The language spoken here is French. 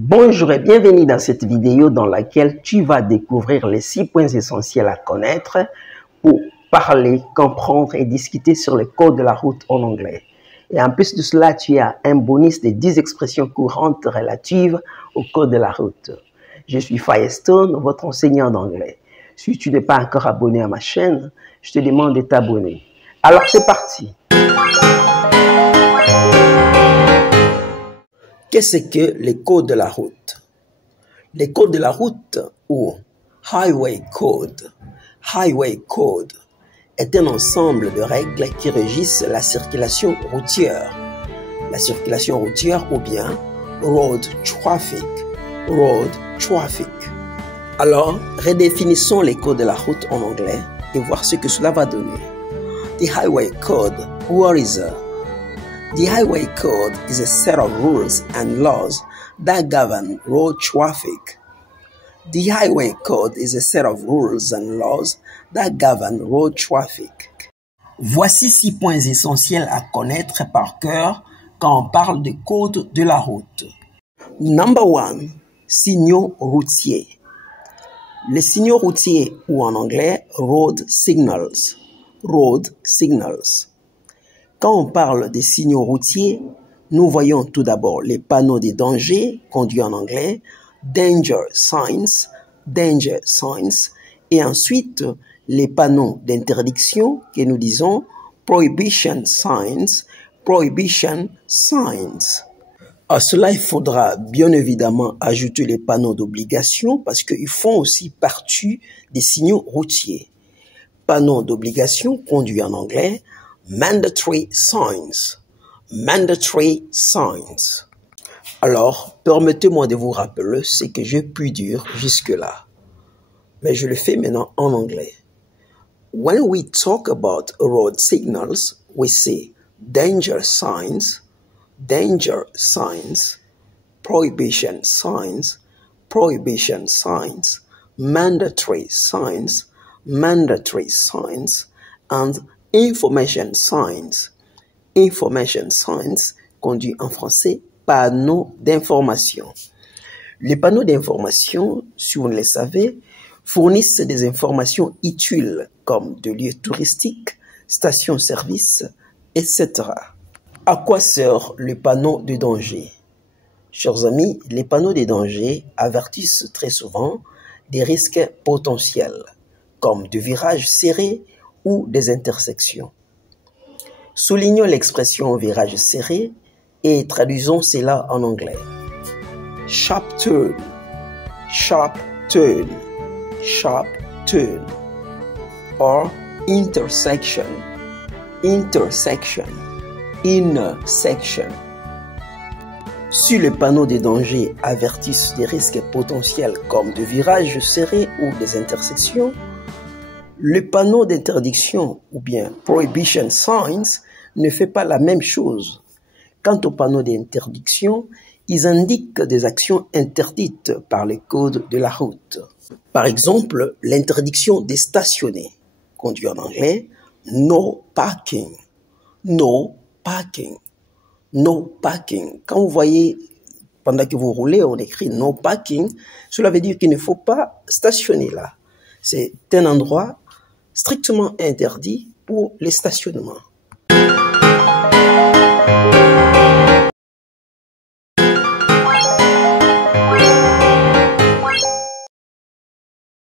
Bonjour et bienvenue dans cette vidéo dans laquelle tu vas découvrir les 6 points essentiels à connaître pour parler, comprendre et discuter sur le code de la route en anglais. Et en plus de cela, tu as un bonus de 10 expressions courantes relatives au code de la route. Je suis Firestone, votre enseignant d'anglais. Si tu n'es pas encore abonné à ma chaîne, je te demande de t'abonner. Alors c'est parti! Qu'est-ce que les codes de la route? Les codes de la route ou Highway Code est un ensemble de règles qui régissent la circulation routière. La circulation routière ou bien road traffic. Alors, redéfinissons les codes de la route en anglais et voir ce que cela va donner. The Highway Code, what is it? The Highway Code is a set of rules and laws that govern road traffic. The Highway Code is a set of rules and laws that govern road traffic. Voici 6 points essentiels à connaître par cœur quand on parle de code de la route. Number 1, signaux routiers. Les signaux routiers ou en anglais road signals. Quand on parle des signaux routiers, nous voyons tout d'abord les panneaux de danger, conduits en anglais, danger signs, et ensuite les panneaux d'interdiction que nous disons prohibition signs. À cela, il faudra bien évidemment ajouter les panneaux d'obligation parce qu'ils font aussi partie des signaux routiers. Panneaux d'obligation, conduits en anglais, mandatory signs. Alors, permettez-moi de vous rappeler ce que j'ai pu dire jusque-là. Mais je le fais maintenant en anglais. When we talk about road signals, we say danger signs, prohibition signs, mandatory signs, and information signs conduit en français panneaux d'information. Les panneaux d'information, si vous ne le savez, fournissent des informations utiles comme de lieux touristiques, stations-service, etc. À quoi sert le panneau de danger? Chers amis, les panneaux de danger avertissent très souvent des risques potentiels, comme de virages serrés ou des intersections. Soulignons l'expression virage serré et traduisons cela en anglais. Sharp turn. Or intersection. Si les panneaux de danger avertissent des risques potentiels comme de virages serrés ou des intersections, le panneau d'interdiction ou bien prohibition signs ne fait pas la même chose. Quant au panneau d'interdiction, ils indiquent des actions interdites par les codes de la route. Par exemple, l'interdiction de stationner, conduit en anglais, no parking. Quand vous voyez, pendant que vous roulez, on écrit no parking, cela veut dire qu'il ne faut pas stationner là. C'est un endroit strictement interdit pour les stationnements.